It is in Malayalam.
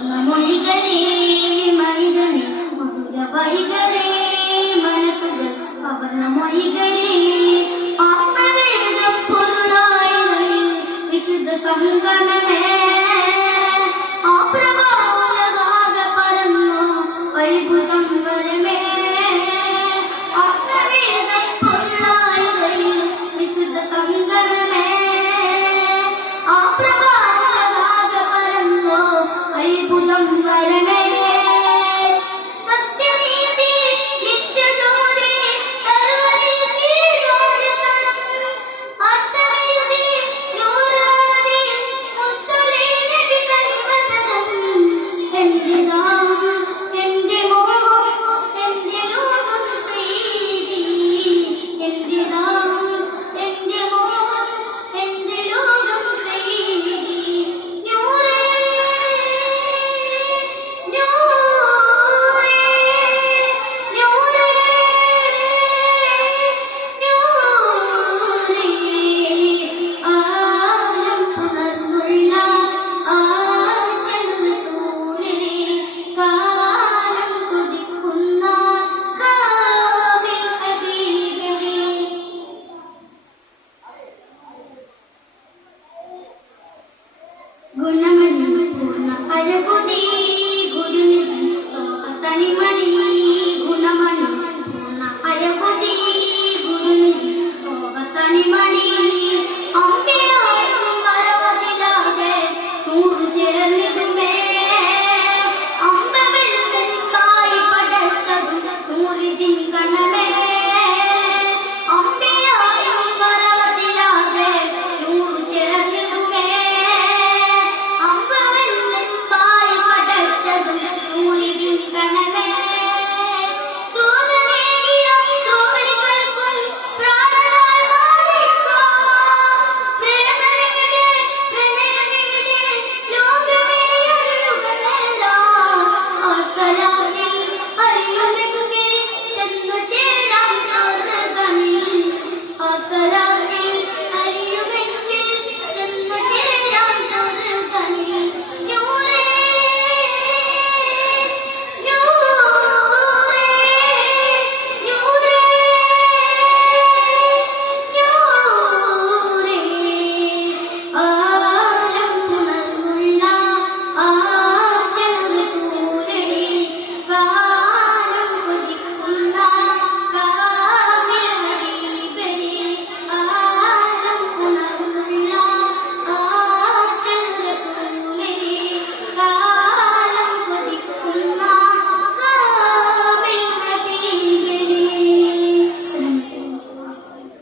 മൊഴികളേ മൈതമി മധുര വൈകളേ മനസ്സുകൾ കവർന്ന മൊഴികളേ ആത്മവേദ പൊരുളായ വിശുദ്ധ സംഗമമേ. ആ പ്രഭാവലകാതെ പരന്നു പരിപുര ഗുണമണി പൂർണ ഫലകുതീ